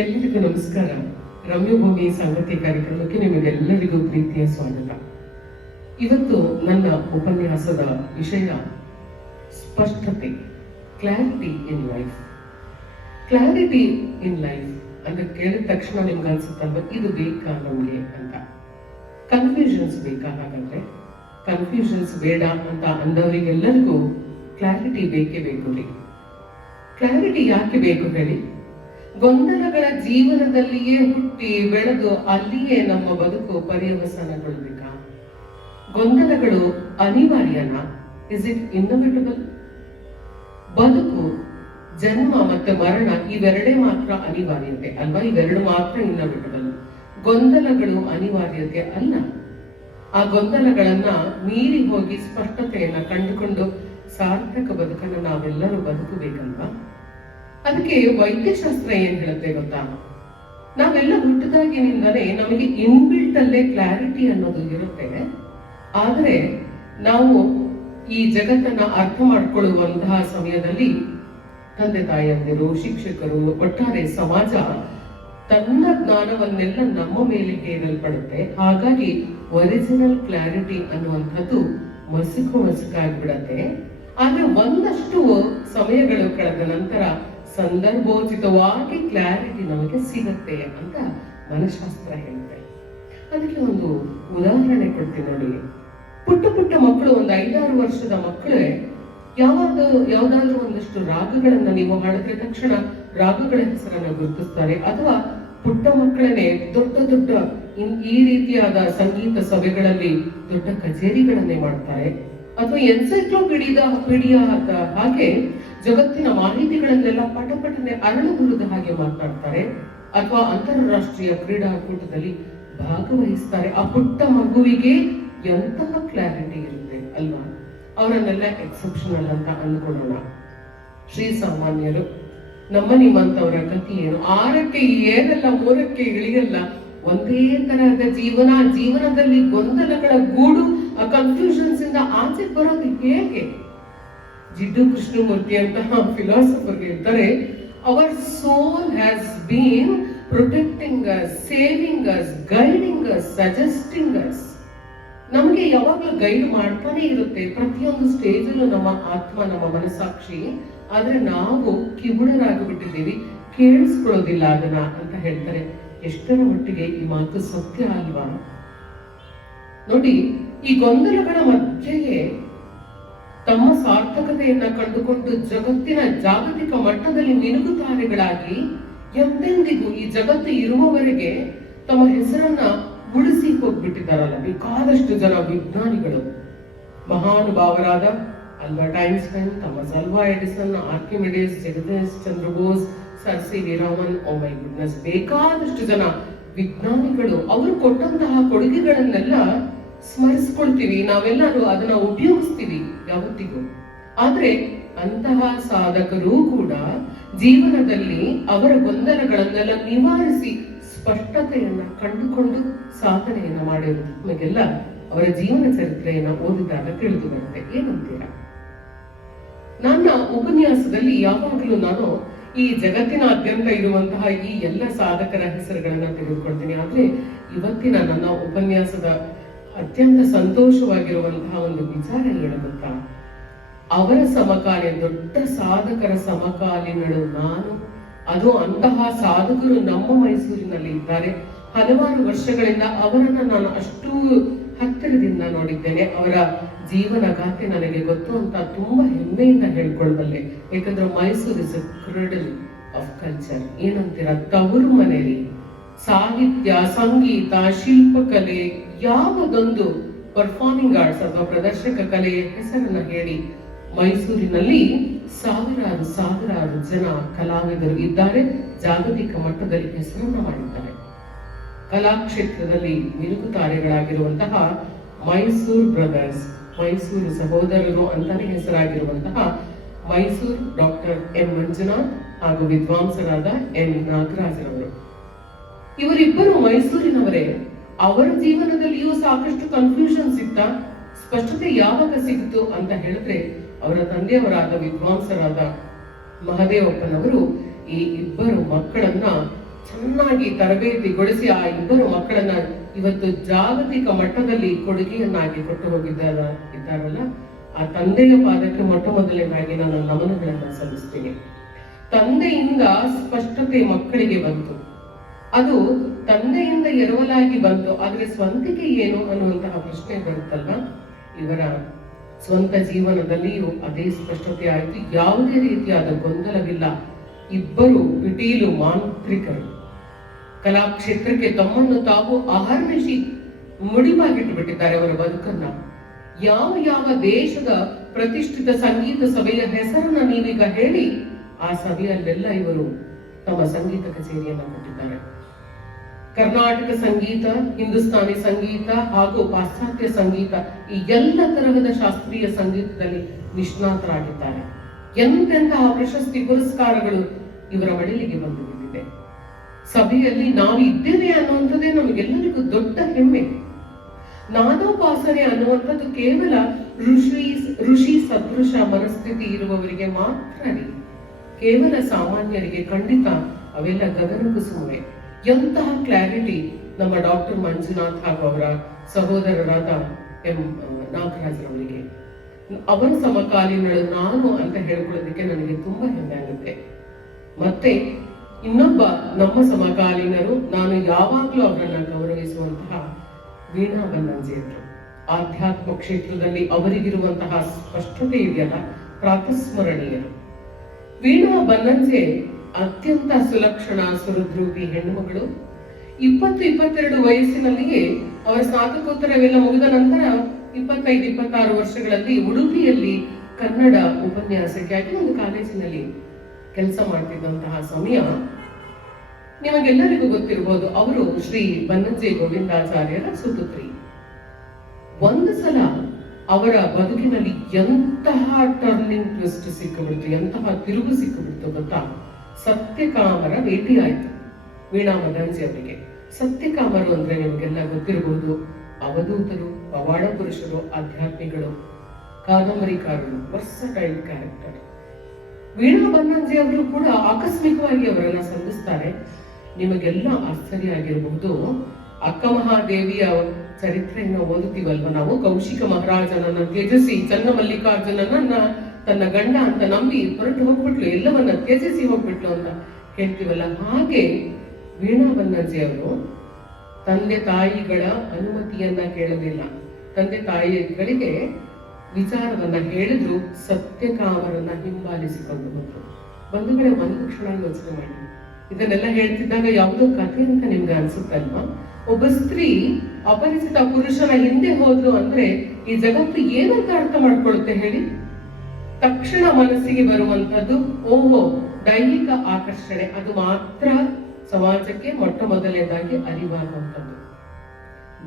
ಎಲ್ಲರಿಗೂ ನಮಸ್ಕಾರ. ರಮ್ಯಭೂಮಿ ಸಂಗತಿ ಕಾರ್ಯಕ್ರಮಕ್ಕೆ ನಿಮಗೆಲ್ಲರಿಗೂ ಪ್ರೀತಿಯ ಸ್ವಾಗತ. ಇವತ್ತು ನನ್ನ ಉಪನ್ಯಾಸದ ವಿಷಯ ಸ್ಪಷ್ಟತೆ, clarity in life. Clarity in life ಅಂತ ಕೇಳಿದ ತಕ್ಷಣ ನಿಮ್ಗೆ ಅನ್ಸುತ್ತಲ್ವ ಇದು ಬೇಕಾ ನಮ್ಗೆ ಅಂತ. ಕನ್ಫ್ಯೂಷನ್ಸ್ ಬೇಕಾ? ಹಾಗಾದ್ರೆ ಕನ್ಫ್ಯೂಷನ್ಸ್ ಬೇಡ ಅಂತ ಅಂದವರಿಗೆಲ್ಲರಿಗೂ ಕ್ಲಾರಿಟಿ ಬೇಕೇ ಬೇಕು ರೀ. ಕ್ಲಾರಿಟಿ ಯಾಕೆ ಬೇಕು ಹೇಳಿ? ಗೊಂದಲಗಳ ಜೀವನದಲ್ಲಿಯೇ ಹುಟ್ಟಿ ಬೆಳೆದು ಅಲ್ಲಿಯೇ ನಮ್ಮ ಬದುಕು ಪರ್ಯವಸಾನಗೊಳ್ಬೇಕಾ? ಗೊಂದಲಗಳು ಅನಿವಾರ್ಯನಾ? Is it ಇನ್ನೋವೇಟಬಲ್? ಬದುಕು, ಜನ್ಮ ಮತ್ತೆ ಮರಣ ಇವೆರಡೇ ಮಾತ್ರ ಅನಿವಾರ್ಯತೆ ಅಲ್ವಾ? ಇವೆರಡು ಮಾತ್ರ ಇನ್ನೋವೇಟಬಲ್. ಗೊಂದಲಗಳು ಅನಿವಾರ್ಯತೆ ಅಲ್ಲ. ಆ ಗೊಂದಲಗಳನ್ನ ಮೀರಿ ಹೋಗಿ ಸ್ಪಷ್ಟತೆಯನ್ನ ಕಂಡುಕೊಂಡು ಸಾರ್ಥಕ ಬದುಕನ್ನು ನಾವೆಲ್ಲರೂ ಬದುಕಬೇಕಲ್ವಾ? ಅದಕ್ಕೆ ವೈದ್ಯಶಾಸ್ತ್ರ ಏನ್ ಹೇಳುತ್ತೆ ಗೊತ್ತಾ? ನಾವೆಲ್ಲ ಹುಟ್ಟಿದಾಗಿನಿಂದಲೇ ನಮಗೆ ಇನ್ಬಿಲ್ಟ್ ಅಲ್ಲೇ ಕ್ಲಾರಿಟಿ ಅನ್ನೋದು ಇರುತ್ತೆ. ಆದ್ರೆ ನಾವು ಈ ಜಗತ್ತನ್ನ ಅರ್ಥ ಮಾಡ್ಕೊಳ್ಳುವಂತಹ ಸಮಯದಲ್ಲಿ ತಂದೆ ತಾಯಿಯಂದಿರು, ಶಿಕ್ಷಕರು, ಒಟ್ಟಾರೆ ಸಮಾಜ ತನ್ನ ಜ್ಞಾನವನ್ನೆಲ್ಲ ನಮ್ಮ ಮೇಲೆ ಹೇರಲ್ಪಡುತ್ತೆ. ಹಾಗಾಗಿ ಒರಿಜಿನಲ್ ಕ್ಲಾರಿಟಿ ಅನ್ನುವಂಥದ್ದು ಮಸುಕಾಗ್ಬಿಡತ್ತೆ. ಆದ್ರೆ ಒಂದಷ್ಟು ಸಮಯಗಳು ಕಳೆದ ನಂತರ ಸಂದರ್ಭೋಚಿತವಾಗಿ ಕ್ಲಾರಿಟಿ ನಮಗೆ ಸಿಗುತ್ತೆ ಅಂತ ಮನಃಶಾಸ್ತ್ರ ಹೇಳುತ್ತೆ. ಅದಕ್ಕೆ ಒಂದು ಉದಾಹರಣೆ ಕೊಡ್ತೀನಿ ನೋಡಿ. ಪುಟ್ಟ ಮಕ್ಕಳು, ಒಂದು 5-6 ವರ್ಷದ ಮಕ್ಕಳೇ ಯಾವ್ದಾದ್ರೂ ಒಂದಷ್ಟು ರಾಗಗಳನ್ನ ನೀವು ಹಾಡಿದ್ರೆ ತಕ್ಷಣ ರಾಗಗಳ ಹೆಸರನ್ನ ಗುರುತಿಸ್ತಾರೆ. ಅಥವಾ ಪುಟ್ಟ ಮಕ್ಕಳನ್ನೇ ದೊಡ್ಡ ಈ ರೀತಿಯಾದ ಸಂಗೀತ ಸಭೆಗಳಲ್ಲಿ ದೊಡ್ಡ ಕಚೇರಿಗಳನ್ನೇ ಮಾಡ್ತಾರೆ. ಅಥವಾ ಎನ್ಸೈಕ್ಲೋಪೀಡಿಯಾ ಹಾಗೆ ಜಗತ್ತಿನ ಮಾಹಿತಿಗಳನ್ನೆಲ್ಲ ಪಟಪಟನೆ ಅರಳುಗುರುದ ಹಾಗೆ ಮಾತನಾಡ್ತಾರೆ. ಅಥವಾ ಅಂತಾರಾಷ್ಟ್ರೀಯ ಕ್ರೀಡಾಕೂಟದಲ್ಲಿ ಭಾಗವಹಿಸ್ತಾರೆ. ಆ ಪುಟ್ಟ ಮಗುವಿಗೆ ಎಂತಹ ಕ್ಲಾರಿಟಿ ಇರುತ್ತೆ ಅಲ್ವಾ? ಅವರನ್ನೆಲ್ಲ ಎಕ್ಸೆಪ್ಷನಲ್ ಅಂತ ಅಂದ್ಕೊಳ್ಳೋಣ. ಶ್ರೀ ಸಾಮಾನ್ಯರು, ನಿಮ್ಮಂತವರ ಗತಿ ಏನು? 6ಕ್ಕೆ ಏರಲ್ಲ, 3ಕ್ಕೆ ಇಳಿಯಲ್ಲ. ಒಂದೇ ತರಹದ ಜೀವನದಲ್ಲಿ ಗೊಂದಲಗಳ ಗೂಡು, ಆ ಕನ್ಫ್ಯೂಷನ್ಸ್ ಇಂದ ಆಚೆ ಬರೋದು ಹೇಗೆ? ಜಿಡ್ಡು ಕೃಷ್ಣಮೂರ್ತಿ ಅಂತಹ ಫಿಲಾಸಫರ್ ಹೇಳ್ತಾರೆ, our soul has been protecting us, saving us, guiding us, suggesting us. ನಮಗೆ ಯಾವಾಗಲೂ ಗೈಡ್ ಮಾಡ್ತಾನೆ ಇರುತ್ತೆ ಪ್ರತಿಯೊಂದು ಸ್ಟೇಜಲ್ಲೂ ನಮ್ಮ ಆತ್ಮ, ನಮ್ಮ ಮನಸ್ಸಾಕ್ಷಿ. ಆದ್ರೆ ನಾವು ಕಿವುಡರಾಗಿಬಿಟ್ಟಿದ್ದೀವಿ, ಕೇಳಿಸ್ಕೊಳ್ಳೋದಿಲ್ಲ ಅದನ್ನ ಅಂತ ಹೇಳ್ತಾರೆ. ಎಷ್ಟರ ಮಟ್ಟಿಗೆ ಈ ಮಾತು ಸತ್ಯ ಅಲ್ವಾ? ನೋಡಿ, ಈ ಗೊಂದಲಗಳ ಮಧ್ಯೆಯೇ ತಮ್ಮ ಸಾರ್ಥಕತೆಯನ್ನ ಕಂಡುಕೊಂಡು ಜಗತ್ತಿನ ಜಾಗತಿಕ ಮಟ್ಟದಲ್ಲಿ ಮಿನುಗುತಾರೆಗಳಾಗಿ ಎಂದೆಂದಿಗೂ ಈ ಜಗತ್ತು ಇರುವವರೆಗೆ ತಮ್ಮ ಹೆಸರನ್ನ ಉಳಿಸಿ ಹೋಗ್ಬಿಟ್ಟಿದ್ದಾರಲ್ಲ ಬೇಕಾದಷ್ಟು ಜನ ವಿಜ್ಞಾನಿಗಳು. ಮಹಾನುಭಾವರಾದ Albert Einstein, Thomas Alva Edison, Archimedes, Jagadish Chandra Bose, sir C V Raman, oh my goodness, ಬೇಕಾದಷ್ಟು ಜನ ವಿಜ್ಞಾನಿಗಳು ಅವರು ಕೊಟ್ಟಂತಹ ಕೊಡುಗೆಗಳನ್ನೆಲ್ಲ ಸ್ಮರಿಸ್ಕೊಳ್ತೀವಿ, ನಾವೆಲ್ಲರೂ ಅದನ್ನ ಉಪಯೋಗಿಸ್ತೀವಿ ಯಾವತ್ತಿಗೂ. ಆದ್ರೆ ಅಂತಹ ಸಾಧಕರು ಕೂಡ ಜೀವನದಲ್ಲಿ ಅವರ ಗೊಂದಲಗಳನ್ನೆಲ್ಲ ನಿವಾರಿಸಿ ಸ್ಪಷ್ಟತೆಯನ್ನ ಕಂಡುಕೊಂಡು ಸಾಧನೆಯನ್ನ ಮಾಡಿರೋದು ನಮಗೆಲ್ಲ ಅವರ ಜೀವನ ಚರಿತ್ರೆಯನ್ನ ಓದಿದಾಗ ತಿಳಿದು ಬರುತ್ತೆ. ಏನಂತೀರಾ? ನನ್ನ ಉಪನ್ಯಾಸದಲ್ಲಿ ಯಾವಾಗಲೂ ನಾನು ಈ ಜಗತ್ತಿನಾದ್ಯಂತ ಇರುವಂತಹ ಈ ಎಲ್ಲ ಸಾಧಕರ ಹೆಸರುಗಳನ್ನ ತೆಗೆದುಕೊಳ್ತೀನಿ. ಆದ್ರೆ ಇವತ್ತಿನ ನನ್ನ ಉಪನ್ಯಾಸದ ಅತ್ಯಂತ ಸಂತೋಷವಾಗಿರುವಂತಹ ಒಂದು ವಿಚಾರ ಏನು ಗೊತ್ತಾ? ಅವರ ಸಮಕಾಲೀನ ದೊಡ್ಡ ಸಾಧಕರ ಸಮಕಾಲೀನಳು ನಾನು. ಅದು ಅಂತಹ ಸಾಧಕರು ನಮ್ಮ ಮೈಸೂರಿನಲ್ಲಿ ಇದ್ದಾರೆ. ಹಲವಾರು ವರ್ಷಗಳಿಂದ ಅವರನ್ನ ನಾನು ಅಷ್ಟು ಹತ್ತಿರದಿಂದ ನೋಡಿದ್ದೇನೆ. ಅವರ ಜೀವನ ಗಾಥೆ ನನಗೆ ಗೊತ್ತು ಅಂತ ತುಂಬಾ ಹೆಮ್ಮೆಯಿಂದ ಹೇಳ್ಕೊಳ್ಬಲ್ಲೆ. ಯಾಕಂದ್ರೆ Mysuru is a cradle of culture. ಏನಂತೀರ? ತವರು ಮನೆಯಲ್ಲಿ ಸಾಹಿತ್ಯ, ಸಂಗೀತ, ಶಿಲ್ಪಕಲೆ, ಯಾವುದೊಂದು ಪರ್ಫಾರ್ಮಿಂಗ್ ಆರ್ಟ್ಸ್ ಅಥವಾ ಪ್ರದರ್ಶಕ ಕಲೆಯ ಹೆಸರನ್ನ ಹೇಳಿ ಮೈಸೂರಿನಲ್ಲಿ ಸಾವಿರಾರು ಜನ ಕಲಾವಿದರು ಇದ್ದಾರೆ. ಜಾಗತಿಕ ಮಟ್ಟದಲ್ಲಿ ಹೆಸರನ್ನ ಮಾಡಿದ್ದಾರೆ. ಕಲಾಕ್ಷೇತ್ರದಲ್ಲಿ ಮಿನುಗುತಾರೆಗಳಾಗಿರುವಂತಹ ಮೈಸೂರು ಬ್ರದರ್ಸ್, ಮೈಸೂರು ಸಹೋದರರು ಅಂತಾನೆ ಹೆಸರಾಗಿರುವಂತಹ ಮೈಸೂರು ಡಾಕ್ಟರ್ ಎಂ ಮಂಜುನಾಥ್ ಹಾಗೂ ವಿದ್ವಾಂಸರಾದ ಎಂ ನಾಗರಾಜರವರು. ಇವರಿಬ್ಬರು ಮೈಸೂರಿನವರೇ. ಅವರ ಜೀವನದಲ್ಲಿಯೂ ಸಾಕಷ್ಟು ಕನ್ಫ್ಯೂಷನ್ಸ್ ಇತ್ತ. ಸ್ಪಷ್ಟತೆ ಯಾವಾಗ ಸಿಕ್ತು ಅಂತ ಹೇಳಿದ್ರೆ ಅವರ ತಂದೆಯವರಾದ ವಿದ್ವಾಂಸರಾದ ಮಹದೇವಪ್ಪನವರು ಈ ಇಬ್ಬರು ಮಕ್ಕಳನ್ನ ಚೆನ್ನಾಗಿ ತರಬೇತಿಗೊಳಿಸಿ ಆ ಇಬ್ಬರು ಮಕ್ಕಳನ್ನ ಇವತ್ತು ಜಾಗತಿಕ ಮಟ್ಟದಲ್ಲಿ ಕೊಡುಗೆಯನ್ನಾಗಿ ಕೊಟ್ಟು ಇದ್ದಾರಲ್ಲ, ಆ ತಂದೆಯ ಪಾದಕ್ಕೆ ಮೊಟ್ಟ ಮೊದಲನೇದಾಗಿ ನಾನು ನಮನಗಳನ್ನ ಸಲ್ಲಿಸ್ತೀನಿ. ತಂದೆಯಿಂದ ಸ್ಪಷ್ಟತೆ ಮಕ್ಕಳಿಗೆ ಬಂತು, ಅದು ತಂದೆಯಿಂದ ಎರವಲಾಗಿ ಬಂತು, ಆದ್ರೆ ಸ್ವಂತಿಕೆ ಏನು ಅನ್ನುವಂತಹ ಪ್ರಶ್ನೆ ಬರುತ್ತಲ್ಲ. ಇವರ ಸ್ವಂತ ಜೀವನದಲ್ಲಿಯೂ ಅದೇ ಸ್ಪಷ್ಟತೆ ಆಯಿತು. ಯಾವುದೇ ರೀತಿಯಾದ ಗೊಂದಲವಿಲ್ಲ. ಇಬ್ಬರು ಪಿಟೀಲು ಮಾಂತ್ರಿಕರು ಕಲಾಕ್ಷೇತ್ರಕ್ಕೆ ತಮ್ಮನ್ನು ತಾವು ಆಹರ್ಣಿಸಿ ಮುಡಿಪಾಗಿಟ್ಟು ಬಿಟ್ಟಿದ್ದಾರೆ ಅವರ ಬದುಕನ್ನ. ಯಾವ ಯಾವ ದೇಶದ ಪ್ರತಿಷ್ಠಿತ ಸಂಗೀತ ಸಭೆಯ ಹೆಸರನ್ನ ನೀವೀಗ ಹೇಳಿ, ಆ ಸಭೆಯಲ್ಲೆಲ್ಲ ಇವರು ತಮ್ಮ ಸಂಗೀತ ಕಚೇರಿಯನ್ನ ಕೊಟ್ಟಿದ್ದಾರೆ. ಕರ್ನಾಟಕ ಸಂಗೀತ, ಹಿಂದೂಸ್ತಾನಿ ಸಂಗೀತ ಹಾಗೂ ಪಾಶ್ಚಾತ್ಯ ಸಂಗೀತ, ಈ ಎಲ್ಲ ತರಹದ ಶಾಸ್ತ್ರೀಯ ಸಂಗೀತದಲ್ಲಿ ನಿಷ್ಣಾತರಾಗಿದ್ದಾರೆ. ಎಂತೆಂತಹ ಪ್ರಶಸ್ತಿ ಪುರಸ್ಕಾರಗಳು ಇವರ ಮಡಿಲಿಗೆ ಬಂದು ಬಿದ್ದಿದೆ. ಸಭೆಯಲ್ಲಿ ನಾವು ಇದ್ದೇವೆ ಅನ್ನುವಂಥದ್ದೇ ನಮಗೆಲ್ಲರಿಗೂ ದೊಡ್ಡ ಹೆಮ್ಮೆ. ನಾದೋಪಾಸನೆ ಅನ್ನುವಂಥದ್ದು ಕೇವಲ ಋಷಿ ಸದೃಶ ಮನಸ್ಥಿತಿ ಇರುವವರಿಗೆ ಮಾತ್ರ ರೀ, ಕೇವಲ ಸಾಮಾನ್ಯರಿಗೆ ಖಂಡಿತ ಅವೆಲ್ಲ ಗಗನಕುಸುಮೆ. ಎಂತಹ ಕ್ಲಾರಿಟಿ ನಮ್ಮ ಡಾಕ್ಟರ್ ಮಂಜುನಾಥ್ ಹಾಗೂ ಅವರ ಸಹೋದರರಾದ ಎಂ ನಾಗರಾಜ್ರವರಿಗೆ. ಅವರ ಸಮಕಾಲೀನಳು ನಾನು ಅಂತ ಹೇಳ್ಕೊಳ್ಳೋದಕ್ಕೆ ನನಗೆ ತುಂಬಾ ಹೆಮ್ಮೆ ಆಗುತ್ತೆ. ಮತ್ತೆ ಇನ್ನೊಬ್ಬ ನಮ್ಮ ಸಮಕಾಲೀನರು, ನಾನು ಯಾವಾಗ್ಲೂ ಅವರನ್ನ ಗೌರವಿಸುವಂತಹ ವೀಣಾ ಬನ್ನಂಜೆಯವರು. ಆಧ್ಯಾತ್ಮ ಕ್ಷೇತ್ರದಲ್ಲಿ ಅವರಿಗಿರುವಂತಹ ಸ್ಪಷ್ಟತೆ ಇದೆಯಲ್ಲ, ಪ್ರಾತಸ್ಮರಣೀಯರು. ವೀಣಾ ಬನ್ನಂಜೆ ಅತ್ಯಂತ ಸುಲಕ್ಷಣ ಸುಹೃದ್ರೂಪಿ ಹೆಣ್ಣುಮಗಳು. 20-22 ವಯಸ್ಸಿನಲ್ಲಿಯೇ ಅವರ ಸ್ನಾತಕೋತ್ತರವೆಲ್ಲ ಮುಗಿದ ನಂತರ 25-26 ವರ್ಷಗಳಲ್ಲಿ ಉಡುಪಿಯಲ್ಲಿ ಕನ್ನಡ ಉಪನ್ಯಾಸಕ್ಕಾಗಿ ಒಂದು ಕಾಲೇಜಿನಲ್ಲಿ ಕೆಲಸ ಮಾಡ್ತಿದ್ದಂತಹ ಸಮಯ. ನಿಮಗೆಲ್ಲರಿಗೂ ಗೊತ್ತಿರಬಹುದು, ಅವರು ಶ್ರೀ ಬನ್ನಂಜೆ ಗೋವಿಂದಾಚಾರ್ಯರ ಸುಪುತ್ರಿ. ಒಂದು ಸಲ ಅವರ ಬದುಕಿನಲ್ಲಿ ಎಂತಹ ಟರ್ನಿಂಗ್ ಟ್ವಿಸ್ಟ್ ಸಿಕ್ಕಿಬಿಡ್ತು, ಎಂತಹ ತಿರುಗು ಸಿಕ್ಕಿಬಿಡ್ತು ಗೊತ್ತಾ? ಸತ್ಯಕಾಮರ ಭೇಟಿ ಆಯ್ತು ವೀಣಾ ಬನ್ನಂಜೆ ಅವರಿಗೆ. ಸತ್ಯಕಾಮರು ಅಂದ್ರೆ ನಿಮಗೆಲ್ಲ ಗೊತ್ತಿರಬಹುದು, ಅವಧೂತರು, ಪವಾಡ ಪುರುಷರು, ಆಧ್ಯಾತ್ಮಿಗಳು, ಕಾದಂಬರಿಕಾರರು, ವರ್ಸಟೈಲ್ ಕ್ಯಾರೆಕ್ಟರ್. ವೀಣಾ ಬನ್ನಂಜೆ ಅವರು ಕೂಡ ಆಕಸ್ಮಿಕವಾಗಿ ಅವರನ್ನ ಸಂಧಿಸ್ತಾರೆ. ನಿಮಗೆಲ್ಲ ಆಶ್ಚರ್ಯ ಆಗಿರಬಹುದು, ಅಕ್ಕ ಮಹಾದೇವಿಯ ಚರಿತ್ರೆಯನ್ನು ಓದುತ್ತೀವಲ್ವ ನಾವು. ಕೌಶಿಕ ಮಹಾರಾಜನನ್ನ ತ್ಯಜಿಸಿ ಚನ್ನ ಮಲ್ಲಿಕಾರ್ಜುನನ್ನ ತನ್ನ ಗಂಡ ಅಂತ ನಂಬಿ ಹೊರಟು ಹೋಗ್ಬಿಟ್ಲು, ಎಲ್ಲವನ್ನ ತ್ಯಜಿಸಿ ಹೋಗ್ಬಿಟ್ಲು ಅಂತ ಹೇಳ್ತೀವಲ್ಲ. ಹಾಗೆ ವೀಣಾ ಬನ್ನಂಜೆ ಅವರು ತಂದೆ ತಾಯಿಗಳ ಅನುಮತಿಯನ್ನ ಕೇಳಲಿಲ್ಲ. ತಂದೆ ತಾಯಿಗಳಿಗೆ ವಿಚಾರವನ್ನ ಹೇಳಿದ್ರು, ಸತ್ಯಕಾಮರನ್ನ ಹಿಂಬಾಲಿಸಿಕೊಂಡು ಬಂದ್ರು. ಬಂಧುಗಳೇ, ಒಂದು ಕ್ಷಣ ಯೋಚನೆ ಮಾಡಿ. ಇದನ್ನೆಲ್ಲ ಹೇಳ್ತಿದ್ದಾಗ ಯಾವುದೋ ಕಥೆ ಅಂತ ನಿಮ್ಗೆ ಅನ್ಸುತ್ತಲ್ವಾ? ಒಬ್ಬ ಸ್ತ್ರೀ ಅಪರಿಚಿತ ಪುರುಷನ ಹಿಂದೆ ಹೋದ್ರು ಅಂದ್ರೆ ಈ ಜಗತ್ತು ಏನಂತ ಅರ್ಥ ಮಾಡ್ಕೊಳ್ಳುತ್ತೆ ಹೇಳಿ? ತಕ್ಷಣ ಮನಸ್ಸಿಗೆ ಬರುವಂತದ್ದು ಓಹೋ, ದೈಹಿಕ ಆಕರ್ಷಣೆ. ಅದು ಮಾತ್ರ ಸಮಾಜಕ್ಕೆ ಮೊಟ್ಟ ಮೊದಲನೇದಾಗಿ ಅರಿವಾಗುವಂಥದ್ದು.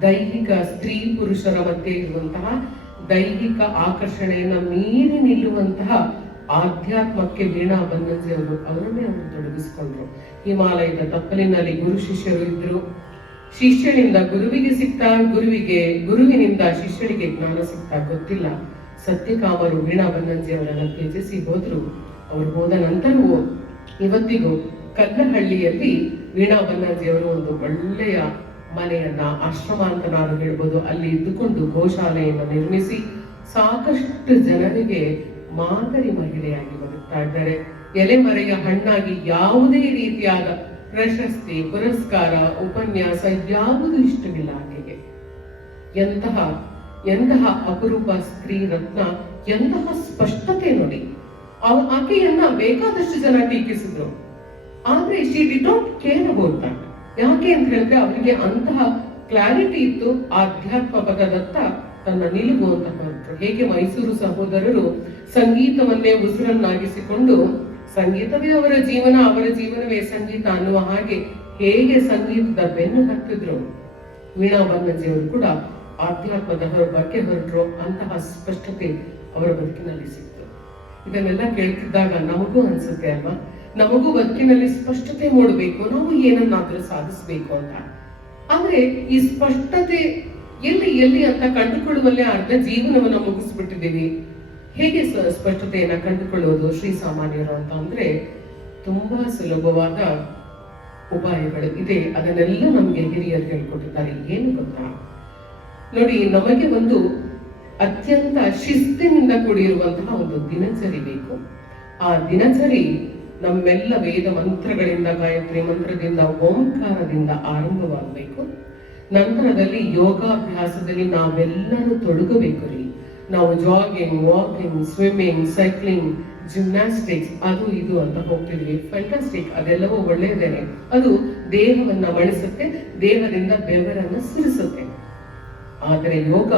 ದೈಹಿಕ ಸ್ತ್ರೀ ಪುರುಷರ ಮಧ್ಯೆ ಇರುವಂತಹ ದೈಹಿಕ ಆಕರ್ಷಣೆಯನ್ನ ಮೀರಿ ನಿಲ್ಲುವಂತಹ ಆಧ್ಯಾತ್ಮಕ್ಕೆ ವೀಣಾ ಬನ್ನಂಜೆ ಅವರನ್ನೇ ಅವರು ತೊಡಗಿಸಿಕೊಂಡ್ರು. ಹಿಮಾಲಯದ ತಪ್ಪಲಿನಲ್ಲಿ ಗುರು ಶಿಷ್ಯರು ಇದ್ರು. ಶಿಷ್ಯನಿಂದ ಗುರುವಿಗೆ ಸಿಗ್ತಾ, ಗುರುವಿನಿಂದ ಶಿಷ್ಯನಿಗೆ ಜ್ಞಾನ ಸಿಗ್ತಾ ಗೊತ್ತಿಲ್ಲ. ಸತ್ಯಕಾಮರು ವೀಣಾ ಬನ್ನಂಜೆ ಅವರನ್ನ ತ್ಯಜಿಸಿ ಹೋದ್ರು. ಅವರು ಹೋದ ನಂತರವೂ ಇವತ್ತಿಗೂ ಕಲ್ಲಹಳ್ಳಿಯಲ್ಲಿ ವೀಣಾ ಬನ್ನಂಜೆ ಅವರು ಒಂದು ಒಳ್ಳೆಯ ಮನೆಯನ್ನ, ಆಶ್ರಮ ಅಂತ ನಾನು ಹೇಳ್ಬೋದು, ಅಲ್ಲಿ ಇದ್ದುಕೊಂಡು ಗೋಶಾಲೆಯನ್ನು ನಿರ್ಮಿಸಿ ಸಾಕಷ್ಟು ಜನರಿಗೆ ಮಾದರಿ ಮಹಿಳೆಯಾಗಿ ಬದುಕ್ತಾ ಇದ್ದಾರೆ. ಎಲೆಮರೆಯ ಹಣ್ಣಾಗಿ ಯಾವುದೇ ರೀತಿಯಾದ ಪ್ರಶಸ್ತಿ, ಪುರಸ್ಕಾರ, ಉಪನ್ಯಾಸ ಯಾವುದು ಇಷ್ಟವಿಲ್ಲ ಆಕೆಗೆ. ಎಂತಹ ಅಪರೂಪ ಸ್ತ್ರೀ ರತ್ನ, ಎಂತಹ ಸ್ಪಷ್ಟತೆ ನೋಡಿ. ಆಕೆಯನ್ನ ಬೇಕಾದಷ್ಟು ಜನ ಟೀಕಿಸಿದ್ರು, ಆದ್ರೆ she did not care about that. ಯಾಕೆ ಅಂತ ಹೇಳಿದ್ರೆ ಅವರಿಗೆ ಅಂತಹ ಕ್ಲಾರಿಟಿ ಇತ್ತು ಆಧ್ಯಾತ್ಮ ಪದದತ್ತ ತನ್ನ ನಿಲುವು ಅಂತ ಹೊರಟರು. ಹೇಗೆ ಮೈಸೂರು ಸಹೋದರರು ಸಂಗೀತವನ್ನೇ ಉಸಿರನ್ನಾಗಿಸಿಕೊಂಡು ಸಂಗೀತವೇ ಅವರ ಜೀವನ, ಅವರ ಜೀವನವೇ ಸಂಗೀತ ಅನ್ನುವ ಹಾಗೆ ಹೇಗೆ ಸಂಗೀತದ ಬೆನ್ನು ಹತ್ತಿದ್ರು, ವೀಣಾ ಬನ್ನಂಜೆ ಅವರು ಕೂಡ ಆಧ್ಯಾತ್ಮದ ಬಗ್ಗೆ ಹೊರಟರು. ಅಂತಹ ಸ್ಪಷ್ಟತೆ ಅವರ ಬದುಕಿನಲ್ಲಿ ಸಿಕ್ತು. ಇದನ್ನೆಲ್ಲ ಕೇಳ್ತಿದ್ದಾಗ ನಮಗೂ ಅನ್ಸುತ್ತೆ ಅಲ್ವಾ, ನಮಗೂ ಬದುಕಿನಲ್ಲಿ ಸ್ಪಷ್ಟತೆ ಮೂಡಬೇಕು, ನಾವು ಏನನ್ನಾದ್ರೂ ಸಾಧಿಸಬೇಕು ಅಂತ. ಆದ್ರೆ ಈ ಸ್ಪಷ್ಟತೆ ಎಲ್ಲಿ ಅಂತ ಕಂಡುಕೊಳ್ಳುವಲ್ಲೇ ಅರ್ಧ ಜೀವನವನ್ನ ಮುಗಿಸ್ಬಿಟ್ಟಿದ್ದೀವಿ. ಹೇಗೆ ಸ್ಪಷ್ಟತೆಯನ್ನ ಕಂಡುಕೊಳ್ಳುವುದು ಶ್ರೀ ಸಾಮಾನ್ಯರು ಅಂತ ಅಂದ್ರೆ, ತುಂಬಾ ಸುಲಭವಾದ ಉಪಾಯಗಳು ಇದೆ. ಅದನ್ನೆಲ್ಲ ನಮ್ಗೆ ಹಿರಿಯರು ಹೇಳ್ಕೊಟ್ಟಿದ್ದಾರೆ. ಏನು ಗೊತ್ತಾ, ನೋಡಿ, ನಮಗೆ ಒಂದು ಅತ್ಯಂತ ಶಿಸ್ತಿನಿಂದ ಕೂಡಿರುವಂತಹ ಒಂದು ದಿನಚರಿ ಬೇಕು. ಆ ದಿನಚರಿ ನಮ್ಮೆಲ್ಲ ವೇದ ಮಂತ್ರಗಳಿಂದ, ಗಾಯತ್ರಿ ಮಂತ್ರದಿಂದ, ಓಂಕಾರದಿಂದ ಆರಂಭವಾಗಬೇಕು. ನಂತರದಲ್ಲಿ ಯೋಗಾಭ್ಯಾಸದಲ್ಲಿ ನಾವೆಲ್ಲರೂ ತೊಡಗಬೇಕು ರೀ. ನಾವು jogging, walking, swimming, cycling, gymnastics, ಅದು ಇದು ಅಂತ ಹೋಗ್ತಿದ್ವಿ. ಫ್ಯಾಂಟಾಸ್ಟಿಕ್, ಅದೆಲ್ಲವೂ ಒಳ್ಳೆಯದೇನೆ. ಅದು ದೇಹವನ್ನ ಮಣಿಸುತ್ತೆ, ದೇಹದಿಂದ ಬೆವರನ್ನ ಸುರಿಸುತ್ತೆ. ಆದರೆ ಯೋಗ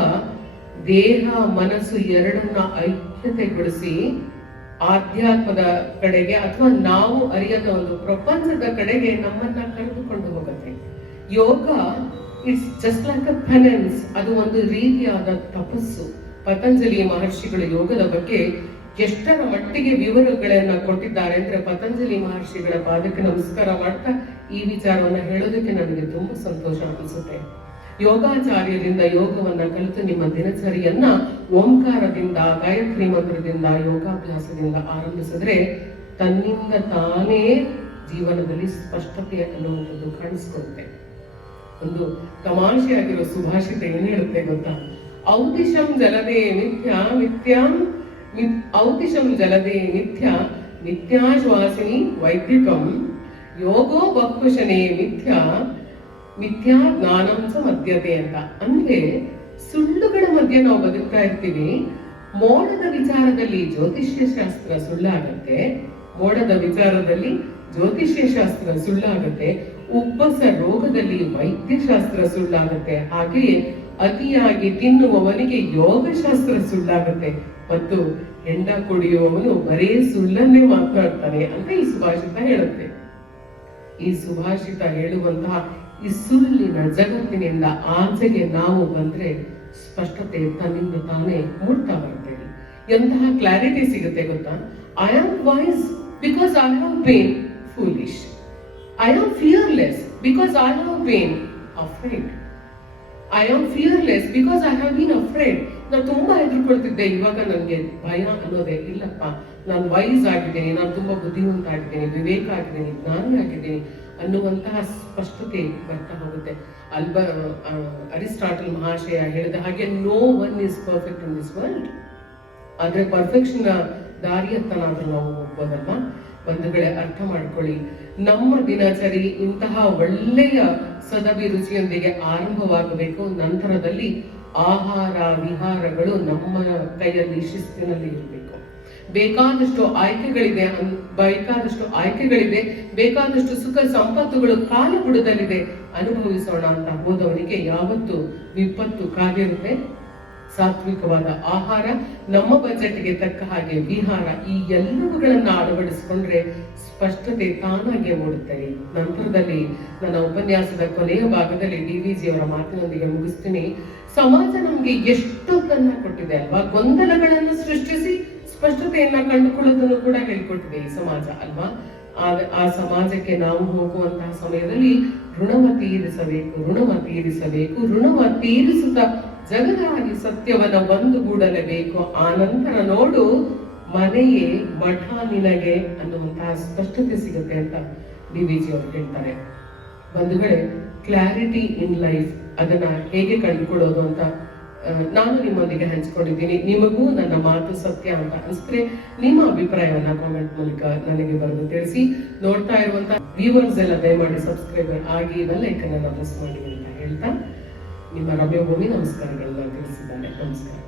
ದೇಹ ಮನಸ್ಸು ಎರಡನ್ನ ಐಕ್ಯತೆಗೊಳಿಸಿ ಆಧ್ಯಾತ್ಮದ ಕಡೆಗೆ ಅಥವಾ ನಾವು ಅರಿಯದ ಒಂದು ಪ್ರಪಂಚದ ಕಡೆಗೆ ನಮ್ಮನ್ನ ಕರೆದುಕೊಂಡು ಹೋಗುತ್ತೆ. Yoga it's just like a penance. ಅದು ಒಂದು ರೀತಿಯಾದ ತಪಸ್ಸು. ಪತಂಜಲಿ ಮಹರ್ಷಿಗಳು ಯೋಗದ ಬಗ್ಗೆ ಎಷ್ಟರ ಮಟ್ಟಿಗೆ ವಿವರಗಳನ್ನ ಕೊಟ್ಟಿದ್ದಾರೆ ಅಂದ್ರೆ, ಪತಂಜಲಿ ಮಹರ್ಷಿಗಳ ಪಾದಕ್ಕೆ ನಮಸ್ಕಾರ ಮಾಡ್ತಾ ಈ ವಿಚಾರವನ್ನ ಹೇಳೋದಕ್ಕೆ ನನಗೆ ತುಂಬಾ ಸಂತೋಷ ಅನಿಸುತ್ತೆ. ಯೋಗಾಚಾರ್ಯರಿಂದ ಯೋಗವನ್ನ ಕಲಿತು ನಿಮ್ಮ ದಿನಚರಿಯನ್ನ ಓಂಕಾರದಿಂದ, ಗಾಯತ್ರಿ ಮಂತ್ರದಿಂದ, ಯೋಗಾಭ್ಯಾಸದಿಂದ ಆರಂಭಿಸಿದ್ರೆ ತನ್ನಿಂದ ತಾನೇ ಜೀವನದಲ್ಲಿ ಸ್ಪಷ್ಟತೆ ಅನ್ನುವಂಥದ್ದು ಕಾಣಿಸ್ಕೊಳುತ್ತೆ. ಒಂದು ತಮಾಷೆಯಾಗಿರೋ ಸುಭಾಷಿತ ಏನ್ ಹೇಳುತ್ತೆ ಗೊತ್ತಾ? ಔದಿಶಂ ಜಲದೇ ಮಿಥ್ಯಾ ಮಿಥ್ಯಾಂ ಔದಿಶಂ ಜಲದೇ ಮಿಥ್ಯಾ ಮಿಥ್ಯಾಶ್ವಾಸಿನಿ ವೈದಿಕಂ ಯೋಗೋ ಬಹ್ವಶನೇ ಮಿಥ್ಯಾ ಮಿಥ್ಯಾ ಜ್ಞಾನಂಸ ಮಧ್ಯತೆ ಅಂತ. ಅಂದ್ರೆ ಸುಳ್ಳುಗಳ ಮಧ್ಯೆ ನಾವು ಬದುಕ್ತಾ ಇರ್ತೀವಿ. ಮೋಡದ ವಿಚಾರದಲ್ಲಿ ಜ್ಯೋತಿಷ್ಯ ಶಾಸ್ತ್ರ ಸುಳ್ಳಾಗತ್ತೆ, ಮೋಡದ ವಿಚಾರದಲ್ಲಿ ಜ್ಯೋತಿಷ್ಯ ಶಾಸ್ತ್ರ ಸುಳ್ಳಾಗತ್ತೆ, ಉಬ್ಬಸ ರೋಗದಲ್ಲಿ ವೈದ್ಯಶಾಸ್ತ್ರ ಸುಳ್ಳಾಗತ್ತೆ, ಹಾಗೆಯೇ ಅತಿಯಾಗಿ ತಿನ್ನುವವನಿಗೆ ಯೋಗಶಾಸ್ತ್ರ ಸುಳ್ಳಾಗತ್ತೆ, ಮತ್ತು ಹೆಂಡ ಕುಡಿಯುವವನು ಬರೇ ಸುಳ್ಳನ್ನೇ ಮಾತನಾಡ್ತಾನೆ ಅಂತ ಈ ಸುಭಾಷಿತ ಹೇಳುತ್ತೆ. ಈ ಸುಭಾಷಿತ ಹೇಳುವಂತಹ ಈ ಸುಳ್ಳಿನ ಜಗತ್ತಿನಿಂದ ಆಚೆಗೆ ನಾವು ಬಂದ್ರೆ ಸ್ಪಷ್ಟತೆ ತನ್ನಿಂದ ತಾನೇ ಮೂಡ್ತಾ ಬರ್ತೇವೆ. ಎಂತಹ ಕ್ಲಾರಿಟಿ ಸಿಗುತ್ತೆ ಗೊತ್ತಾ? I am wise because I have been foolish. I am fearless because I have been afraid. I am fearless because I have been afraid. ನಾನು ತುಂಬಾ ಹೆದರ್ಕೊಳ್ತಿದ್ದೆ, ಇವಾಗ ನನಗೆ ಭಯ ಅನ್ನೋದೇ ಇಲ್ಲಪ್ಪ. ನಾನು ವೈಸ್ ಆಗಿದ್ದೀನಿ, ನಾನು ತುಂಬಾ ಬುದ್ಧಿವಂತ ಆಗಿದ್ದೀನಿ, ವಿವೇಕ ಆಗಿದ್ದೀನಿ, ಜ್ಞಾನಿ ಆಗಿದ್ದೀನಿ ಅನ್ನುವಂತಹ ಸ್ಪಷ್ಟತೆ ಬರ್ತಾ ಹೋಗುತ್ತೆ. ಅರಿಸ್ಟಾಟಲ್ ಮಹಾಶಯ ಹೇಳಿದ ಹಾಗೆ, no one is perfect in this world. ಆದ್ರೆ ಪರ್ಫೆಕ್ಷನ್ ದಾರಿಯತ್ತನಾದ್ರೂ ನಾವು ಹೋಗ್ಬೋದಲ್ವಾ? ಬಂಧುಗಳೇ, ಅರ್ಥ ಮಾಡ್ಕೊಳ್ಳಿ, ನಮ್ಮ ದಿನಚರಿ ಇಂತಹ ಒಳ್ಳೆಯ ಸದಭಿರುಚಿಯೊಂದಿಗೆ ಆರಂಭವಾಗಬೇಕು. ನಂತರದಲ್ಲಿ ಆಹಾರ ವಿಹಾರಗಳು ನಮ್ಮ ಕೈಯಲ್ಲಿ ಶಿಸ್ತಿನಲ್ಲಿ ಇರಬೇಕು. ಬೇಕಾದಷ್ಟು ಆಯ್ಕೆಗಳಿದೆ, ಬೇಕಾದಷ್ಟು ಸುಖ ಸಂಪತ್ತುಗಳು ಕಾಲ ಬುಡದಲ್ಲಿದೆ, ಅನುಭವಿಸೋಣ ಅಂತ ಹೋದವನಿಗೆ ಯಾವತ್ತು ವಿಪತ್ತು ಕಾದಿರುತ್ತೆ. ಸಾತ್ವಿಕವಾದ ಆಹಾರ, ನಮ್ಮ ಬಜೆಟ್ಗೆ ತಕ್ಕ ಹಾಗೆ ವಿಹಾರ, ಈ ಎಲ್ಲವುಗಳನ್ನ ಅಳವಡಿಸಿಕೊಂಡ್ರೆ ಸ್ಪಷ್ಟತೆ ತಾನಾಗೆ ಮೂಡುತ್ತದೆ. ನಂತರದಲ್ಲಿ ನನ್ನ ಉಪನ್ಯಾಸದ ಕೊನೆಯ ಭಾಗದಲ್ಲಿ DVG ಅವರ ಮಾತಿನೊಂದಿಗೆ ಮುಗಿಸ್ತೀನಿ. ಸಮಾಜ ನಮ್ಗೆ ಎಷ್ಟೊಂದನ್ನ ಕೊಟ್ಟಿದೆ ಅಲ್ವಾ? ಗೊಂದಲಗಳನ್ನು ಸೃಷ್ಟಿಸಿ ಸ್ಪಷ್ಟತೆಯನ್ನ ಕಂಡುಕೊಳ್ಳೋದನ್ನು ಕೂಡ ಹೇಳ್ಕೊಟ್ಟಿದೆ ಈ ಸಮಾಜ ಅಲ್ವಾ? ಆ ಸಮಾಜಕ್ಕೆ ನಾವು ಹೋಗುವಂತಹ ಸಮಯದಲ್ಲಿ ಋಣವ ತೀರಿಸುತ್ತಾ ಜಗದಾದಿ ಸತ್ಯವನ್ನ ಒಂದುಗೂಡಲೇಬೇಕು. ಆ ನಂತರ ನೋಡು ಮನೆಯೇ ಮಠ ನಿನಗೆ ಅನ್ನುವಂತಹ ಸ್ಪಷ್ಟತೆ ಸಿಗುತ್ತೆ ಅಂತ DVG ಅವರು ಹೇಳ್ತಾರೆ. ಬಂಧುಗಳೇ, ಕ್ಲಾರಿಟಿ ಇನ್ ಲೈಫ್ ಅದನ್ನ ಹೇಗೆ ಕಂಡುಕೊಳ್ಳೋದು ಅಂತ ನಾನು ನಿಮ್ಮೊಂದಿಗೆ ಹಂಚಿಕೊಂಡಿದ್ದೀನಿ. ನಿಮಗೂ ನನ್ನ ಮಾತು ಸತ್ಯ ಅಂತ ಅನಿಸಿದ್ರೆ ನಿಮ್ಮ ಅಭಿಪ್ರಾಯವನ್ನ ಕಾಮೆಂಟ್ ಮೂಲಕ ನನಗೆ ಬರೆದು ತಿಳಿಸಿ. ನೋಡ್ತಾ ಇರುವಂತಹ ವ್ಯೂವರ್ಸ್ ಎಲ್ಲ ದಯಮಾಡಿ ಸಬ್ಸ್ಕ್ರೈಬರ್ ಆಗಿ ಬೆಲ್ ಐಕನ್ ಅನ್ನು ಪ್ರೆಸ್ ಮಾಡಿ ಅಂತ ಹೇಳ್ತಾ ನಿಮ್ಮ ರಮ್ಯ ಭೂಮಿ ನಮಸ್ಕಾರಗಳನ್ನ ತಿಳಿಸಿದ್ದಾರೆ. ನಮಸ್ಕಾರ.